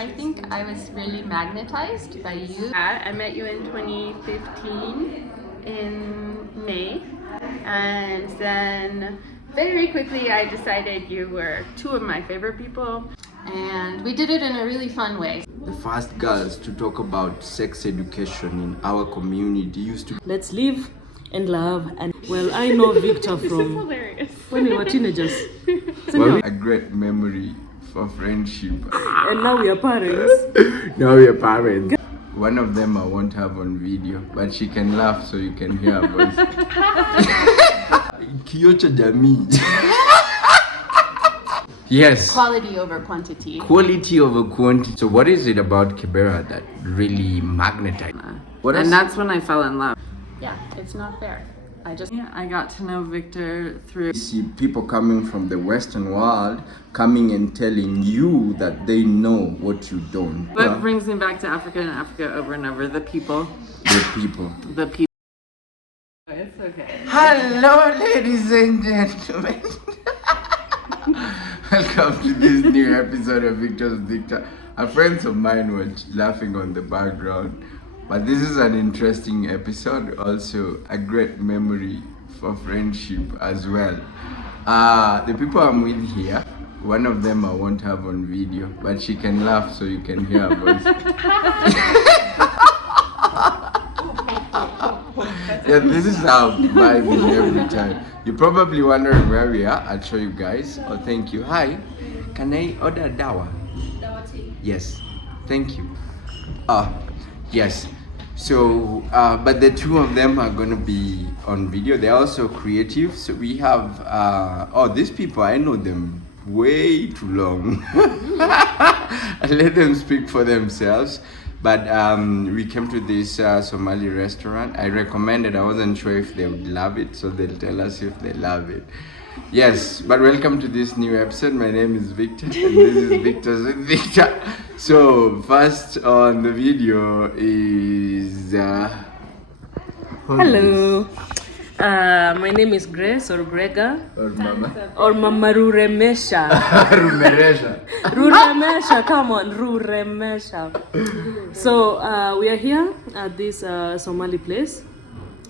I think I was really magnetized by you. I met you in 2015 in May, and then very quickly I decided you were two of my favorite people, and we did it in a really fun way. The first girls to talk about sex education in our community used to Let's live and love. And well, I know Victor from Hilarious. when we were teenagers. well, a great memory for friendship. And now we are parents. Now we are parents. One of them I won't have on video, but she can laugh so you can hear her voice. Kiocha Jamii. Yes. Quality over quantity. Quality over quantity. So what is it about Kibera that really magnetized? And that's when I fell in love. Yeah, it's not fair. I got to know Victor through. See people coming from the Western world coming and telling you that they know what you don't. But brings me back to Africa and Africa over and over. The people. The people. The people. It's okay. Hello, ladies and gentlemen. Welcome to this new episode of Victor's Dicta. A friends of mine were laughing on the background. But this is an interesting episode, also a great memory for friendship as well. The people I'm with here, one of them I won't have on video, but she can laugh so you can hear her voice. Yeah, this is our vibe every time. You're probably wondering where we are. I'll show you guys. Oh, thank you. Hi, can I order dawa? Dawa tea. Yes, thank you. Yes. So, but the two of them are going to be on video. They're also creative. So we have, these people, I know them way too long. I let them speak for themselves. But we came to this Somali restaurant. I recommended, I wasn't sure if they would love it. So they'll tell us if they love it. Yes, but welcome to this new episode. My name is Victor, and this is Victor's with Victor. So, first on the video is... Hello. My name is Grace or Grega. Or Mama. Or Mama Ruremesha. Rumeresha. Ruremesha, come on, Ruremesha. So, we are here at this Somali place,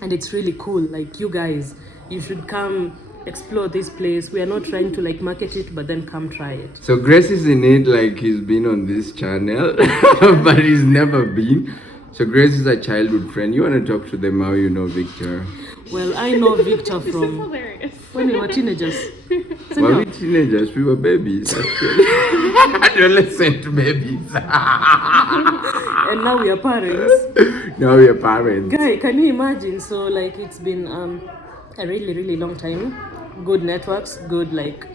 and it's really cool. Like, you guys, you should come explore this place. We are not trying to like market it, but then come try it. So Grace is in it like he's been on this channel, but he's never been. So Grace is a childhood friend. You want to talk to them how you know Victor? Well, I know Victor from Hilarious. when we were teenagers. Were we teenagers? We were babies, actually. Adolescent babies. And now we are parents. Now we are parents. Guy, can you imagine? So like it's been a really, really long time. Good networks, good like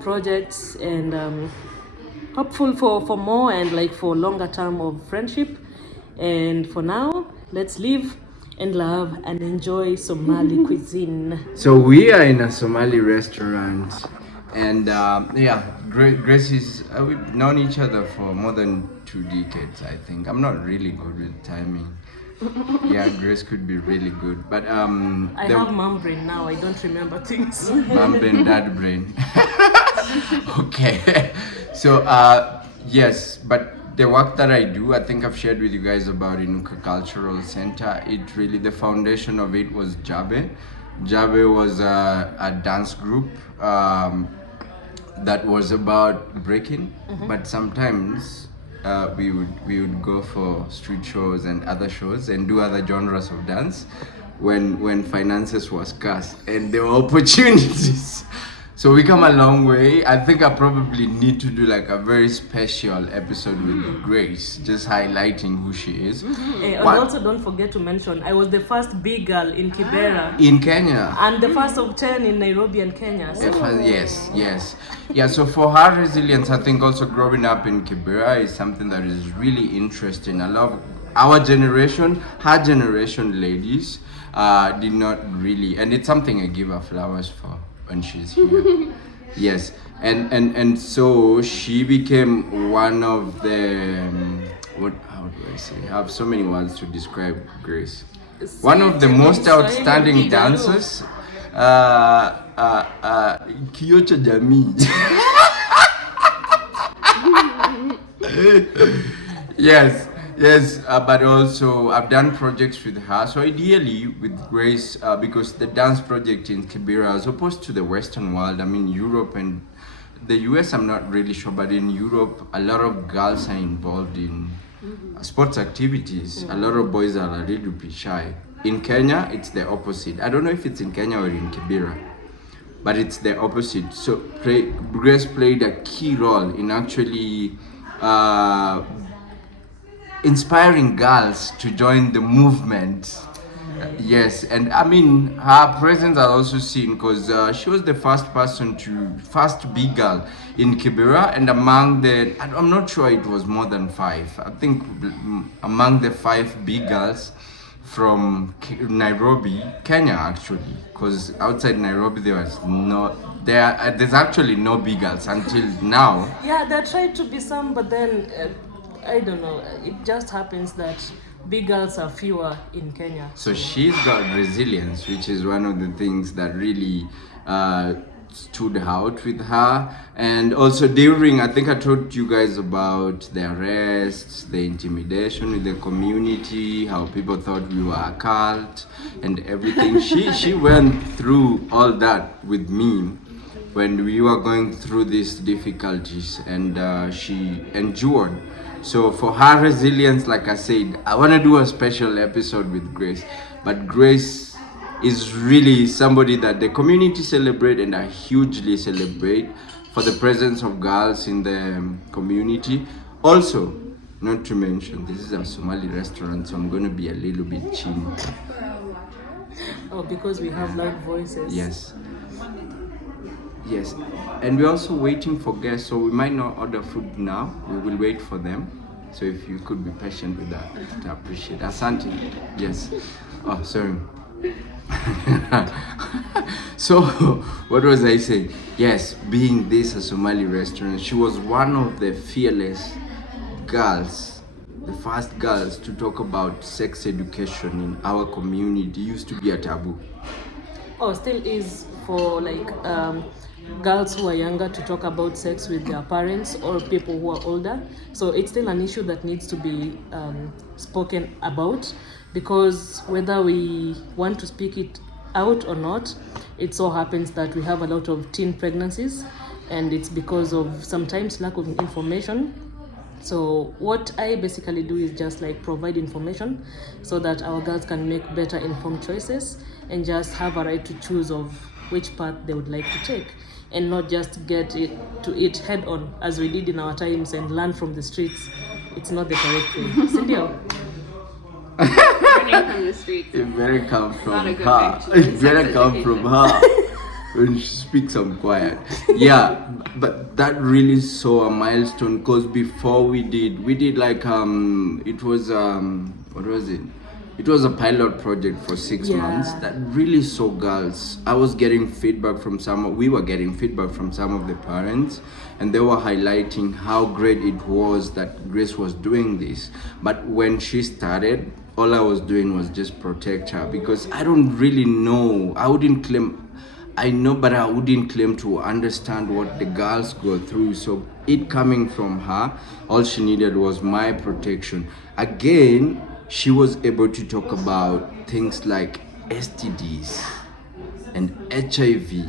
projects, and hopeful for more and like for longer term of friendship. And for now, let's live and love and enjoy Somali cuisine. So we are in a Somali restaurant, and Grace is we've known each other for more than 2 decades, I think. I'm not really good with timing. Yeah, Grace could be really good, but I have mom brain now. I don't remember things. mom brain, dad brain. Okay, so yes, but the work that I do, I think I've shared with you guys about Inuka Cultural Center. It really, the foundation of it was Jabe. Jabe was a dance group that was about breaking, but sometimes we would go for street shows and other shows and do other genres of dance when finances was scarce and there were opportunities. So we come a long way. I think I probably need to do like a very special episode with Grace, just highlighting who she is. And also don't forget to mention, I was the first big girl in Kibera. In Kenya. And the first of 10 in Nairobi and Kenya. So. Yes. Yeah, so for her resilience, I think also growing up in Kibera is something that is really interesting. I love our generation, her generation ladies did not really, and it's something I give her flowers for when she's here. Yes, and so she became one of the, how do I say? I have so many words to describe Grace. One of the most outstanding dancers. Kiocha Jamii. Yes, yes, but also I've done projects with her. So ideally with Grace, because the dance project in Kibera, as opposed to the Western world, I mean Europe and the US, I'm not really sure, but in Europe, a lot of girls are involved in sports activities. A lot of boys are a little bit shy. In Kenya, it's the opposite. I don't know if it's in Kenya or in Kibera, but it's the opposite. So Grace played a key role in actually inspiring girls to join the movement. Yes, and I mean her presence I also seen because she was the first big girl in Kibera, and among I'm not sure it was more than five. I think among the five big girls from Nairobi, Kenya actually, because outside Nairobi there's actually no big girls until now. Yeah, there tried to be some, but then I don't know. It just happens that big girls are fewer in Kenya. So she's got resilience, which is one of the things that really stood out with her. And also during, I think I told you guys about the arrests, the intimidation with the community, how people thought we were a cult and everything. She went through all that with me when we were going through these difficulties, and she endured. So for her resilience, like I said, I want to do a special episode with Grace. But Grace is really somebody that the community celebrate, and I hugely celebrate for the presence of girls in the community. Also, not to mention, this is a Somali restaurant, so I'm going to be a little bit chini. Oh, because we have loud voices. Yes. Yes, and we're also waiting for guests, so we might not order food now. We will wait for them. So if you could be patient with that, I appreciate it. Asante. Yes. Oh, sorry. So, what was I saying? Yes, being this a Somali restaurant, she was one of the fearless girls, the first girls to talk about sex education in our community. It used to be a taboo. Oh, still is for girls who are younger to talk about sex with their parents or people who are older. So it's still an issue that needs to be spoken about, because whether we want to speak it out or not, it so happens that we have a lot of teen pregnancies, and it's because of sometimes lack of information. So what I basically do is just provide information so that our girls can make better informed choices and just have a right to choose of which path they would like to take, and not just get it head on as we did in our times and learn from the streets. It's not the correct way. Sindio? Learning from the streets. It better come from Not a good her. thing to It better sex come from education. her. When she speaks, I'm quiet. Yeah, but that really saw a milestone, because before we did it was what was it? It was a pilot project for 6 months that really saw girls. We were getting feedback from some of the parents, and they were highlighting how great it was that Grace was doing this. But when she started, all I was doing was just protect her, because I don't really know. I know, but I wouldn't claim to understand what the girls go through. So it coming from her, all she needed was my protection. Again, she was able to talk about things like STDs and HIV,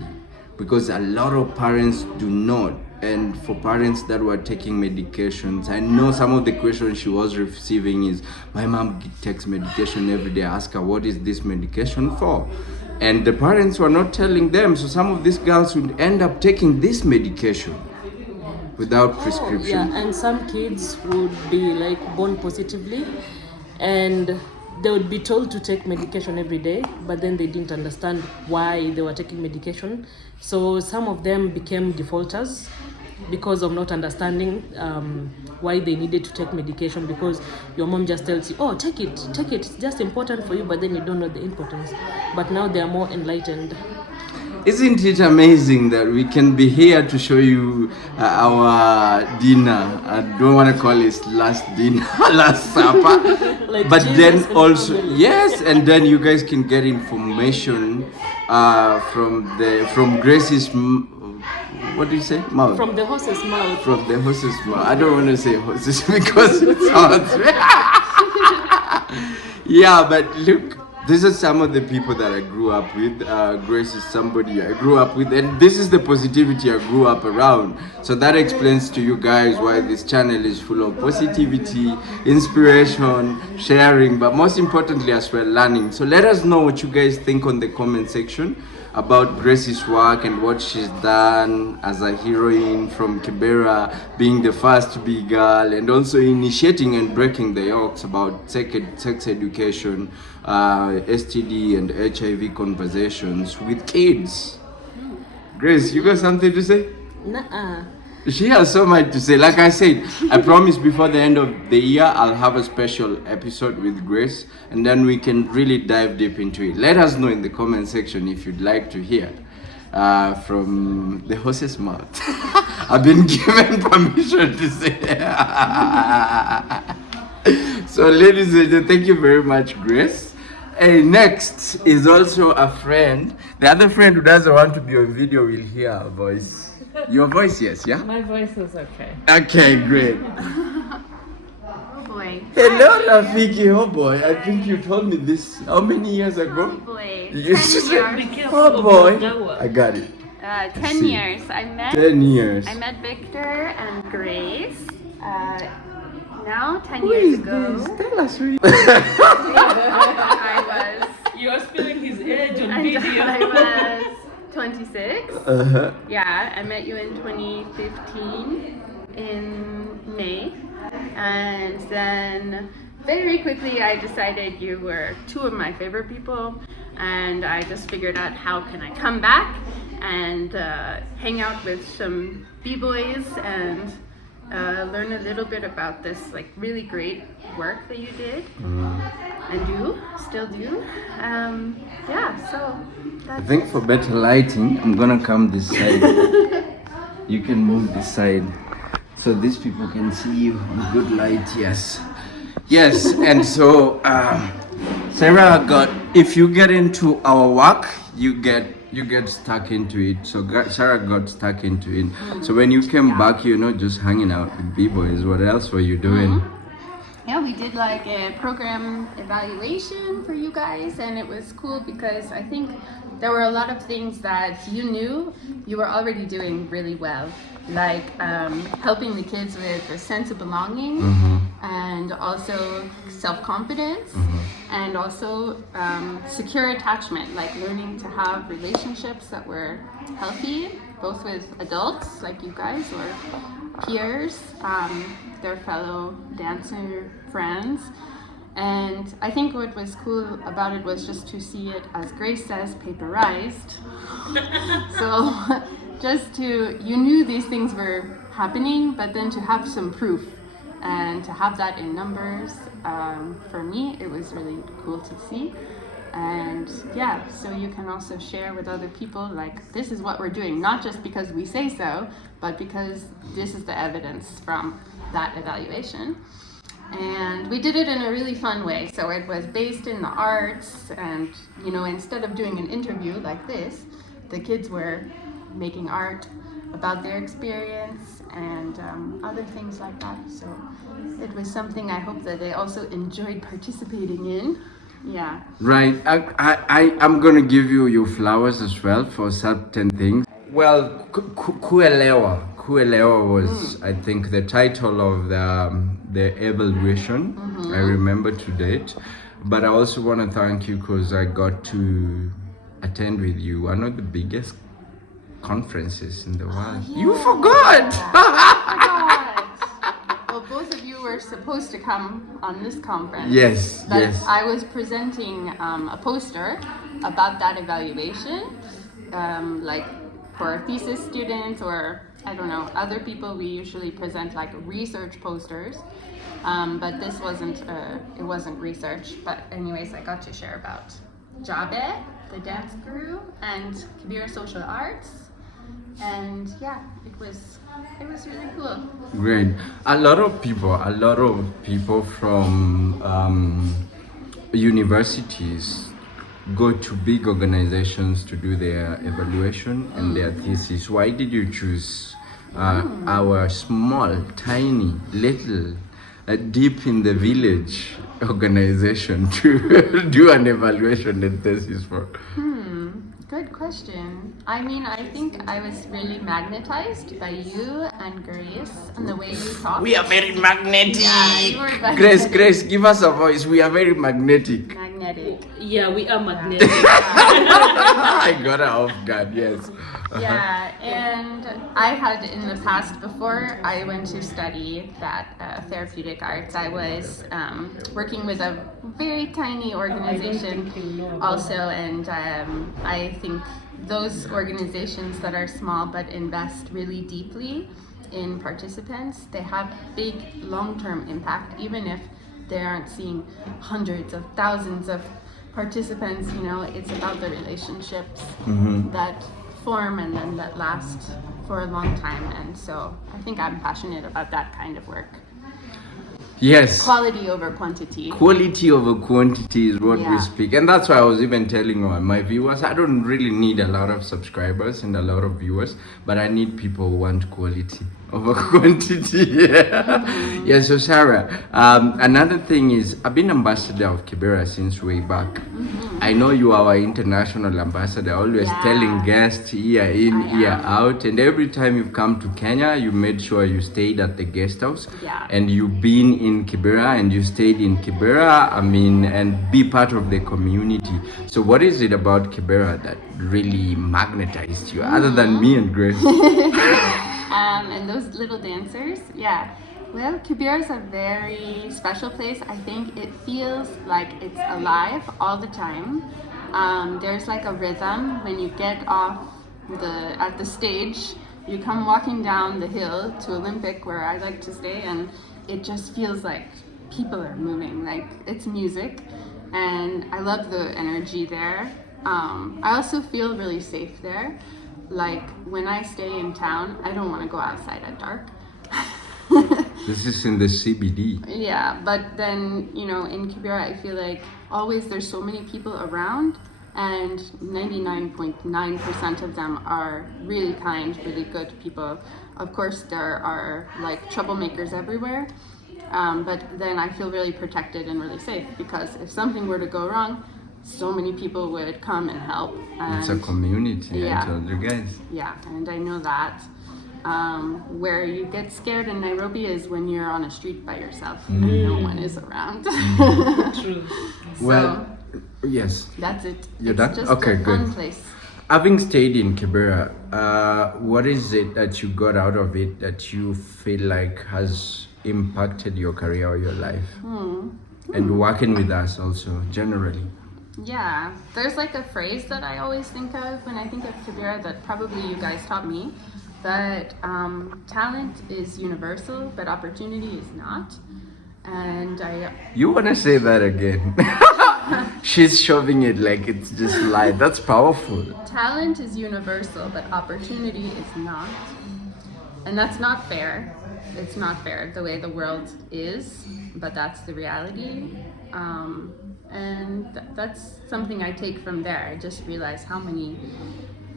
because a lot of parents do not. And for parents that were taking medications, I know some of the questions she was receiving is, my mom takes medication every day. I ask her, what is this medication for? And the parents were not telling them. So some of these girls would end up taking this medication without prescription. Yeah, and some kids would be born positively, and they would be told to take medication every day, but then they didn't understand why they were taking medication. So some of them became defaulters because of not understanding why they needed to take medication, because your mom just tells you, oh, take it, it's just important for you, but then you don't know the importance. But now they are more enlightened. Isn't it amazing that we can be here to show you our dinner? I don't want to call it last dinner, last supper. But Jesus then also, family. yes, and then you guys can get information from Grace's, What do you say? Mouth. From the horse's mouth. From the horse's mouth. I don't want to say horses because it sounds. Yeah, but look, these are some of the people that I grew up with. Grace is somebody I grew up with, and this is the positivity I grew up around. So that explains to you guys why this channel is full of positivity, inspiration, sharing, but most importantly as well, learning. So let us know what you guys think on the comment section about Grace's work and what she's done as a heroine from Kibera, being the first to be girl, and also initiating and breaking the yokes about sex education, STD and HIV conversations with kids. Grace, you got something to say? Nuh-uh. She has so much to say. Like I said, I promise before the end of the year, I'll have a special episode with Grace, and then we can really dive deep into it. Let us know in the comment section if you'd like to hear from the horse's mouth. I've been given permission to say. So, ladies and gentlemen, thank you very much, Grace. And next is also a friend. The other friend who doesn't want to be on video will hear her voice. Your voice, yes, yeah? My voice is okay. Okay, great. Oh boy. Hello, Rafiki. Oh boy, I think you told me this how many years Oh ago? boy. You 10 just- years. Oh boy, I got it. 10 see. years. I met 10 years. I met Victor and Grace. Now 10 years ago. Tell us who you I You are spilling his age on was video. I was 26. Uh-huh. Yeah, I met you in 2015 in May, and then very quickly I decided you were two of my favorite people, and I just figured out how can I come back and hang out with some b-boys and learn a little bit about this like really great work that you did and still do. Yeah, so I that's think for better lighting, I'm gonna come this side. You can move this side so these people can see you on good light. Yes, yes. And so Sarah got. If you get into our work, you get stuck into it. So Sarah got stuck into it. So when you came back, you're not just hanging out with b-boys. What else were you doing? Yeah, we did like a program evaluation for you guys, and it was cool because I think there were a lot of things that you knew you were already doing really well, like helping the kids with a sense of belonging and also self-confidence and also secure attachment, like learning to have relationships that were healthy, both with adults like you guys or peers, their fellow dancer friends. And I think what was cool about it was just to see it, as Grace says, paperized. So just you knew these things were happening, but then to have some proof and to have that in numbers, for me, it was really cool to see. And yeah, so you can also share with other people, like, this is what we're doing, not just because we say so, but because this is the evidence from that evaluation. And we did it in a really fun way. So it was based in the arts, and instead of doing an interview like this, the kids were making art about their experience and other things like that. So it was something I hope that they also enjoyed participating in. Yeah. Right. I'm gonna give you your flowers as well for certain things. Well, Kuelewa was, I think, the title of the evaluation. I remember to date. But I also want to thank you because I got to attend with you one of the biggest conferences in the world. Yeah. You forgot. Well, both of you were supposed to come on this conference. Yes, but yes. I was presenting a poster about that evaluation, like for thesis students or I don't know, other people. We usually present like research posters, but this wasn't. It wasn't research. But anyways, I got to share about Jabe, the dance guru, and Kibera Social Arts, and yeah, it was really cool. Great. A lot of people from universities go to big organizations to do their evaluation and their thesis. Why did you choose our small, tiny, little, deep in the village organization to do an evaluation and thesis for? Good question. I mean, I think I was really magnetized by you and Grace and the way you talk. We are very magnetic. Yeah, you were magnetic. Grace, give us a voice. We are very magnetic. Magnetic. Yeah, we are magnetic. I got her off guard, yes. Yeah, and I had in the past, before I went to study that therapeutic arts, I was working with a very tiny organization also, and I think those organizations that are small but invest really deeply in participants, they have big long-term impact, even if they aren't seeing hundreds of thousands of participants. You know, it's about the relationships that form and then that last for a long time, and so I think I'm passionate about that kind of work. Yes. Quality over quantity. Quality over quantity is what we Yeah. speak, and that's why I was even telling my viewers, I don't really need a lot of subscribers and a lot of viewers, but I need people who want quality over quantity. Yeah. So Sarah, another thing is I've been ambassador of Kibera since way back. I know you are our international ambassador, always Yeah. telling guests year in, I year am. out, and every time you've come to Kenya, you made sure you stayed at the guest house. Yeah. And you've been in Kibera and you stayed in Kibera, and be part of the community. So what is it about Kibera that really magnetized you, other than me and Grace? And those little dancers, yeah. Well, Kibera is a very special place. I think it feels like it's alive all the time. There's like a rhythm when you get off at the stage. You come walking down the hill to Olympic, where I like to stay, and it just feels like people are moving, like it's music, and I love the energy there. I also feel really safe there. Like when I stay in town, I don't want to go outside at dark. This is in the CBD. Yeah, but then, you know, in Kibera, I feel like always there's so many people around, and 99.9% of them are really kind, really good people. Of course, there are like troublemakers everywhere, but then I feel really protected and really safe, because if something were to go wrong, so many people would come and help. And It's a community, Yeah. I told you guys. yeah, and I know that. Where you get scared in Nairobi is when you're on a street by yourself and no one is around. True. So Well, yes. that's it. You're It's done? just Okay, a fun good. place. Having stayed in Kibera, what is it that you got out of it that you feel like has impacted your career or your life? And working with us also, generally. Yeah, there's like a phrase that I always think of when I think of Kibera that probably you guys taught me, that talent is universal, but opportunity is not. And You want to say that again? She's shoving it like it's just light. That's powerful. talent is universal, but opportunity is not. And that's not fair. It's not fair the way the world is, but that's the reality. And that's something I take from there. I just realize how many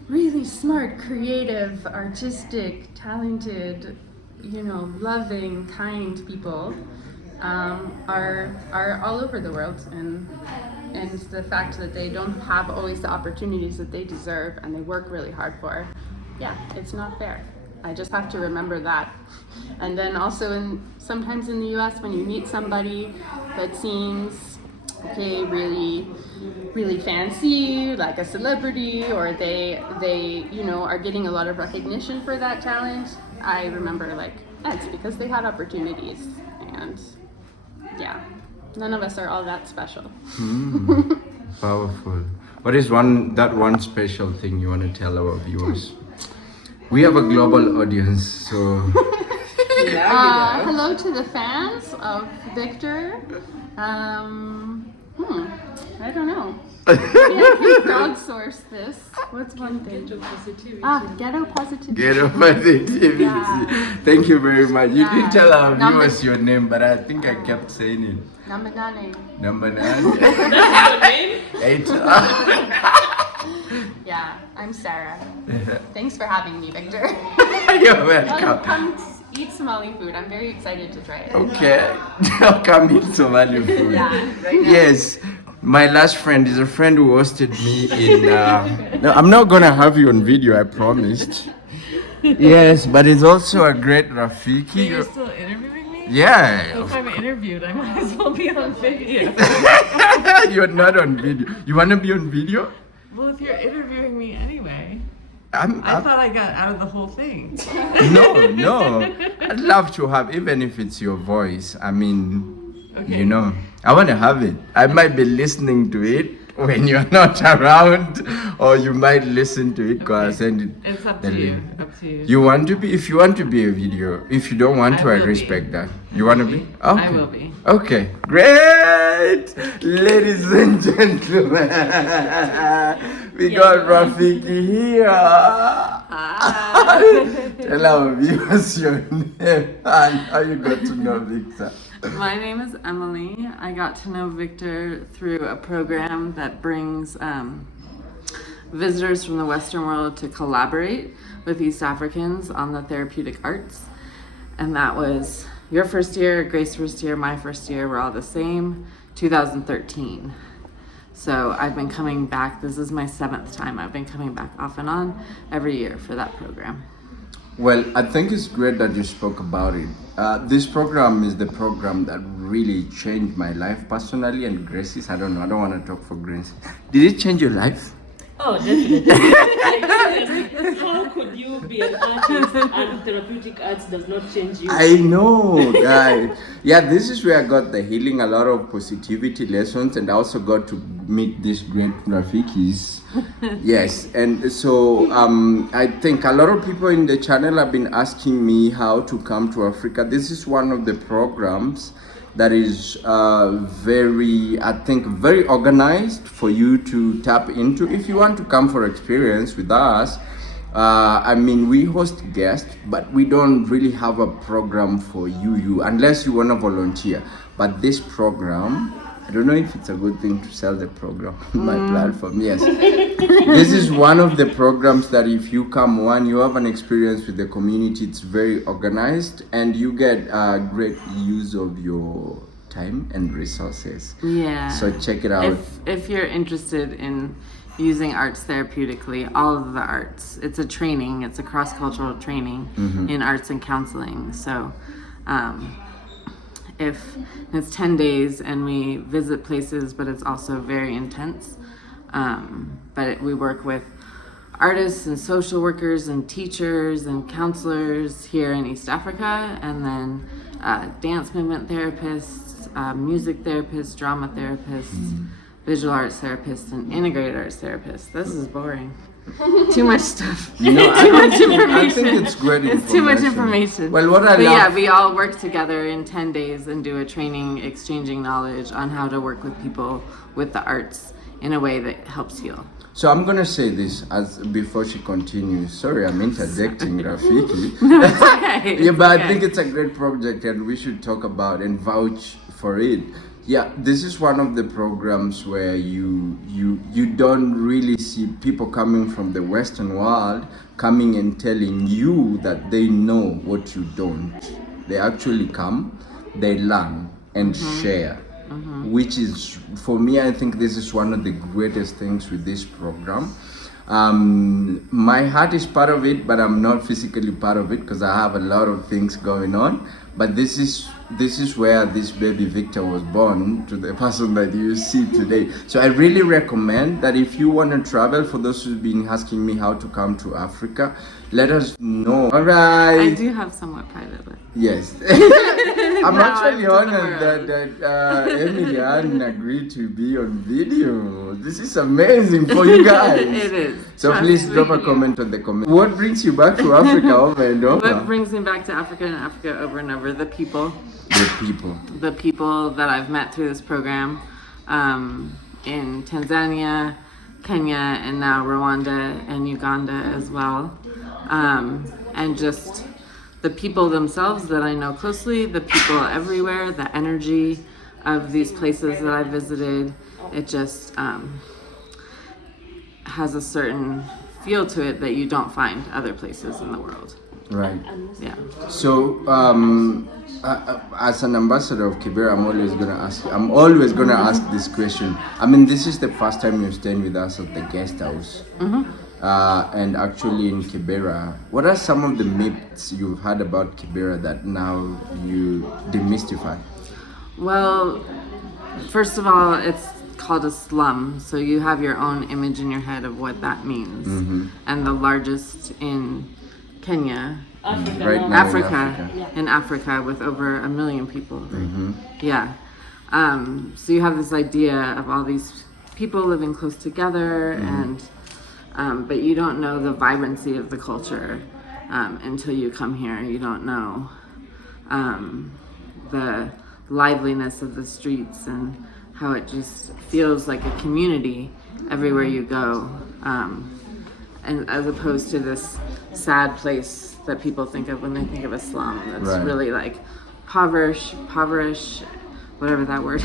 really smart, creative, artistic, talented, you know, loving, kind people are all over the world, and the fact that they don't have always the opportunities that they deserve and they work really hard for, yeah, it's not fair. I just have to remember that. And then also sometimes in the US, when you meet somebody that seems really, really fancy, like a celebrity, or they you know are getting a lot of recognition for that talent, I remember like, it's because they had opportunities, and yeah, none of us are all that special. Powerful. What is one special thing you want to tell our viewers? We have a global audience, so Hello to the fans of Victor. I don't know. Maybe I can crowdsource this. What's one thing? Ghetto positivity. Ghetto positivity. Ghetto positivity. Yeah. Thank you very much. You Yeah. didn't tell our Number- viewers your name, but I think I kept saying it. Number 9. Number 9. That's your name? 8. Yeah, I'm Sarah. Thanks for having me, Victor. You're welcome. Come eat Somali food. I'm very excited to try it. Okay. Come eat Somali food. Yeah, right now. Yes. My last friend is a friend who hosted me in. No, I'm not gonna have you on video, I promised. Yes, but it's also a great Rafiki. You're still interviewing me? Yeah. If I'm interviewed, I might as well be on video. You're not on video. You wanna be on video? Well, if you're interviewing me anyway, I I thought I got out of the whole thing. No. I'd love to have, even if it's your voice. I mean, Okay. you know, I want to have it. I might be listening to it when you're not around, or you might listen to it because I send it. It's up the to you. link. Up to you. You want to be? If you want to be a video, if you don't want to, I will be. respect that. You want to be? Okay. I will be. Okay, great, ladies and gentlemen, we got Rafiki here. Tell our viewers your name and how you got to know Victor. My name is Emily. I got to know Victor through a program that brings visitors from the Western world to collaborate with East Africans on the therapeutic arts. And that was your first year, Grace's first year, my first year. We're all the same, 2013. So I've been coming back. This is my 7th time. I've been coming back off and on every year for that program. Well, I think it's great that you spoke about it. This program is the program that really changed my life personally, and Grace's, I don't know, I don't want to talk for Grace. Did it change your life? Oh, definitely. Like, seriously, how could you be an artist and therapeutic arts does not change you? I know, guys. Yeah, this is where I got the healing, a lot of positivity lessons, and I also got to meet these great Rafikis. Yes, and so I think a lot of people in the channel have been asking me how to come to Africa. This is one of the programs that is very organized for you to tap into if you want to come for experience with us. I mean, we host guests, but we don't really have a program for you unless you want to volunteer. But this program, I don't know if it's a good thing to sell the program on my platform. Yes. This is one of the programs that if you come, you have an experience with the community. It's very organized and you get great use of your time and resources. Yeah. So check it out. If you're interested in using arts therapeutically, all of the arts, it's a training, it's a cross-cultural training in arts and counseling. So if it's 10 days and we visit places, but it's also very intense. But we work with artists and social workers and teachers and counselors here in East Africa, and then dance movement therapists, music therapists, drama therapists, visual arts therapists, and integrated arts therapists. This is boring. Too much stuff. You know, Too much information. I think it's great It's too much information. Well, what I But love... yeah, we all work together in 10 days and do a training exchanging knowledge on how to work with people with the arts in a way that helps heal. So I'm gonna say this as before she continues. Sorry, I'm interjecting, Rafiki. No, it's okay. Yeah, but I okay. think it's a great project and we should talk about and vouch for it. Yeah, this is one of the programs where you don't really see people coming from the Western world coming and telling you that they know what you don't. They actually come, they learn and share. Which is, for me, I think this is one of the greatest things with this program. My heart is part of it, but I'm not physically part of it because I have a lot of things going on. But this is where this baby Victor was born, to the person that you see today. So I really recommend that if you want to travel, for those who've been asking me how to come to Africa, let us know. All right. I do have somewhat private life. Yes. I'm Now actually I'm to the honored that Emily Ann agreed to be on video. This is amazing for you guys. It is. So Trust please drop a me. comment on the comment. What brings you back to Africa over and What over? brings me back to Africa and Africa over and over? The people. The people. The people that I've met through this program. in Tanzania, Kenya, and now Rwanda and Uganda as well. And just the people themselves that I know closely, the people everywhere, the energy of these places that I visited, it just has a certain feel to it that you don't find other places in the world. Right. Yeah. So, as an ambassador of Kibera, I'm always gonna ask this question. I mean, this is the first time you're staying with us at the guest house. And actually in Kibera, what are some of the myths you've heard about Kibera that now you demystify? Well, first of all, it's called a slum, so you have your own image in your head of what that means. And the largest in Kenya, Right now Africa, in Africa, with over 1 million people. Yeah. So you have this idea of all these people living close together, and but you don't know the vibrancy of the culture until you come here. You don't know the liveliness of the streets and how it just feels like a community everywhere you go, and as opposed to this sad place that people think of when they think of a slum. That's really like impoverished, whatever that word.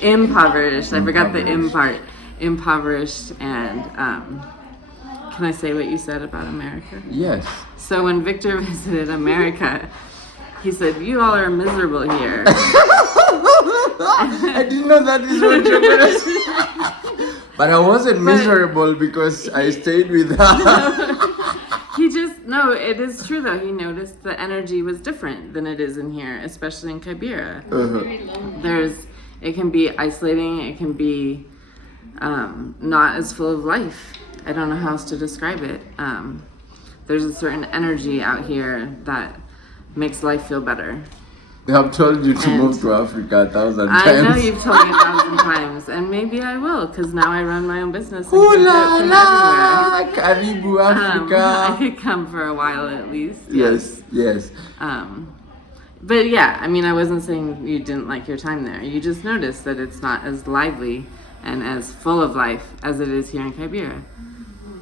Impoverished. I forgot the im part. Impoverished. And can I say what you said about America? Yes. So when Victor visited America, he said, "You all are miserable here." I didn't know that is what you're gonna say. But I wasn't miserable because I stayed with her. He just, no, it is true though. He noticed the energy was different than it is in here, especially in Kibera. It can be isolating, it can be not as full of life. I don't know how else to describe it. There's a certain energy out here that makes life feel better. I've told you to move to Africa 1,000 times. I know you've told me 1,000 times, and maybe I will, because now I run my own business. And Ooh can do it la from la! everywhere. Karibu Africa! I could come for a while at least. Yes. But yeah, I mean, I wasn't saying you didn't like your time there. You just noticed that it's not as lively and as full of life as it is here in Kibera.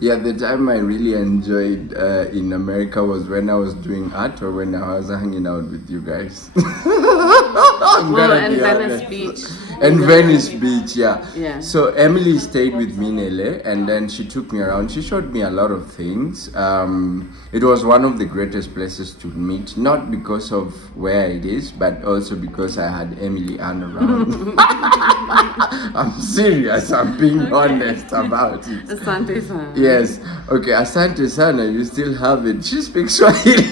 Yeah, the time I really enjoyed in America was when I was doing art or when I was hanging out with you guys. Well, and Venice Beach. And Venice Beach, yeah. Yeah. So Emily stayed with me in LA, and then she took me around. She showed me a lot of things. It was one of the greatest places to meet, not because of where it is, but also because I had Emily Ann around. I'm serious. I'm being honest about it. Asante Sana. Yes. Okay, Asante Sana, you still have it. She speaks Swahili.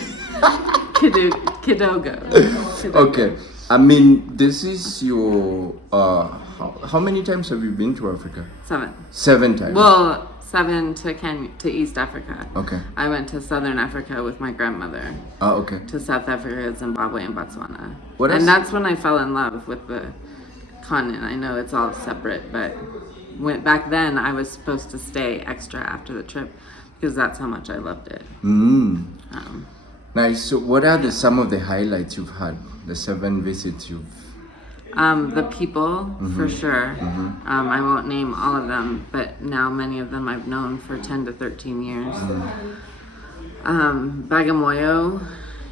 Kidogo. Okay. I mean, this is your... how many times have you been to Africa? 7. 7 times. Well, 7 to Kenya, to East Africa. Okay. I went to Southern Africa with my grandmother. Oh, okay. To South Africa, Zimbabwe, and Botswana. And that's when I fell in love with the continent. I know it's all separate, but back then I was supposed to stay extra after the trip because that's how much I loved it. Nice. So what are some of the highlights you've had? The 7 visits you've... The people, for sure. I won't name all of them, but now many of them I've known for 10 to 13 years. Bagamoyo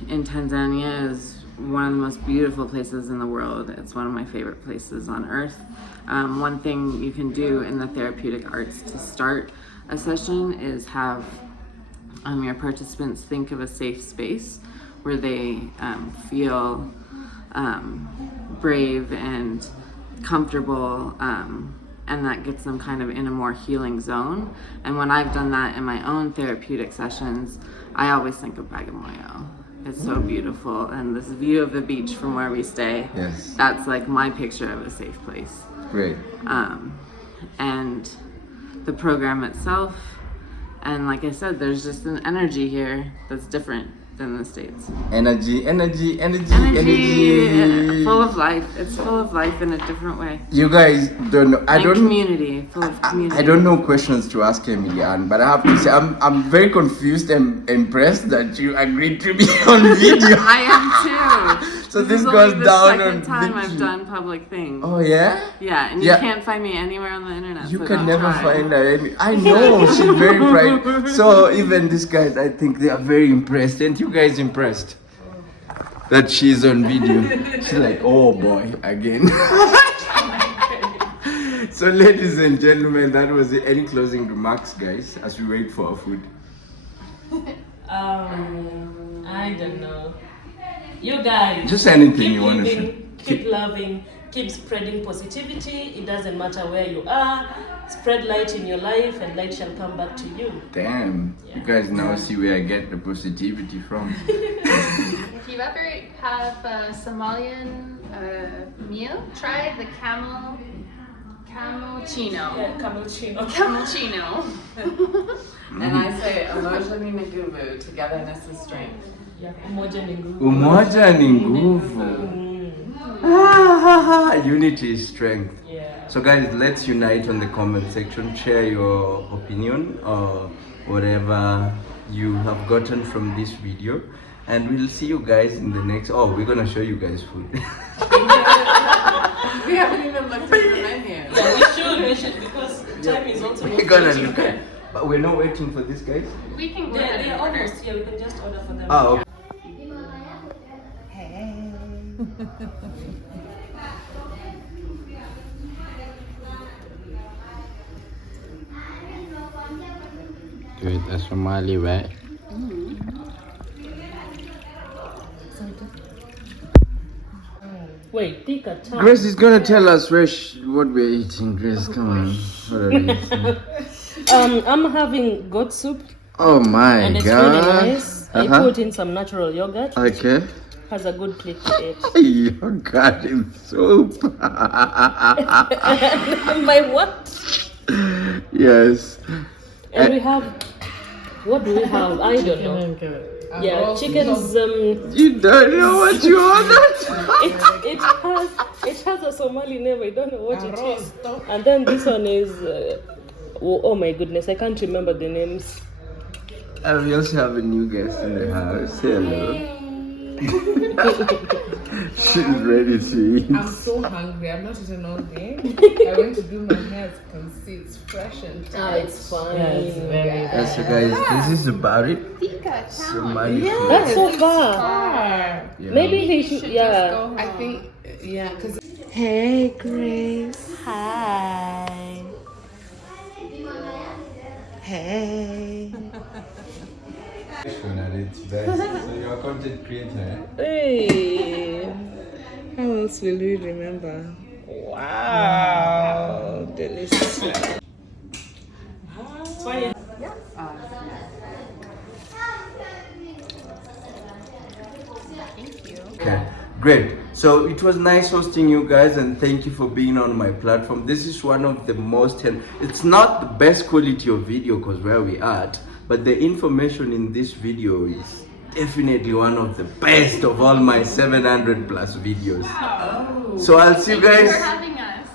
in Tanzania is one of the most beautiful places in the world. It's one of my favorite places on earth. One thing you can do in the therapeutic arts to start a session is have your participants think of a safe space where they feel brave and comfortable, and that gets them kind of in a more healing zone. And when I've done that in my own therapeutic sessions, I always think of Bagamoyo. It's so beautiful, and this view of the beach from where we stay, that's like my picture of a safe place. Great. And the program itself, and like I said, there's just an energy here that's different than the States. Energy. Full of life. It's full of life in a different way. You guys don't know. Community. Full of community. I don't know questions to ask Emilian, but I have to say I'm very confused and impressed that you agreed to be on video. I am too. So this is goes only the down second on time Vicky. I've done public things. Oh yeah? Yeah, and you Yeah. can't find me anywhere on the internet. You so can don't never try. find her any. I know she's very bright. So even these guys, I think they are very impressed. Aren't you guys impressed that she's on video? She's like, oh boy, again. So ladies and gentlemen, that was it. Any closing remarks, guys, as we wait for our food? I don't know. You guys. Just anything keep you want to living, say. Keep loving. Keep spreading positivity. It doesn't matter where you are. Spread light in your life, and light shall come back to you. Damn, you guys now see where I get the positivity from. If you ever have a Somalian meal, try the camelchino. Yeah, Camelchino. Camelchino. And I say, Aloha ni nguvu, togetherness is strength. Yeah, umoja ni nguvu. Umoja ni nguvu. Unity is strength. Yeah. So guys, let's unite on the comment section. Share your opinion or whatever you have gotten from this video, and we'll see you guys in the next. Oh, we're gonna show you guys food. We haven't even looked at the menu. Yeah, we should because time is also. We're gonna look at. But we're not waiting for this, guys. We can go They're, ahead they're and order. almost here. We can just order for them. Oh, okay. Good, a Somali, right? Wait, take a time. Grace is gonna tell us what we're eating. Grace, come on. What are we eating? I'm having goat soup, Oh my and it's god. really nice. I Uh-huh. put in some natural yogurt. Okay. Has a good click to it. Yogurt in soup. My what? Yes. And we have. What do we have? I don't know. Yeah, chickens. You don't know what you ordered? It has a Somali name. I don't know what it is. And then this one is. Oh my goodness, I can't remember the names. And we also have a new guest in the house. Hello. She's ready to eat. I'm so hungry. I'm not eating all day. I went to do my hair. As you can see, it's fresh and tight. It's fine. Yeah, so guys, this is about it. Somali food. That's so far. Yeah. Maybe he should. Yeah. I think, yeah, because Hey, Grace. Hi. hey. So you're a content creator, Hey. How else will we remember? Wow, delicious. Okay, great. So it was nice hosting you guys, and thank you for being on my platform. This is one of the most, it's not the best quality of video because where we at, but the information in this video is definitely one of the best of all my 700 plus videos. So I'll see you Thank you for guys having us.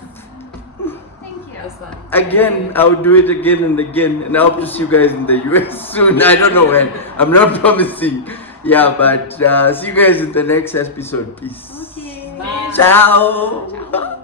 Thank you. again. I'll do it again and again, and I hope to see you guys in the US soon. I don't know when. I'm not promising. Yeah, but see you guys in the next episode. Peace. Okay. Ciao.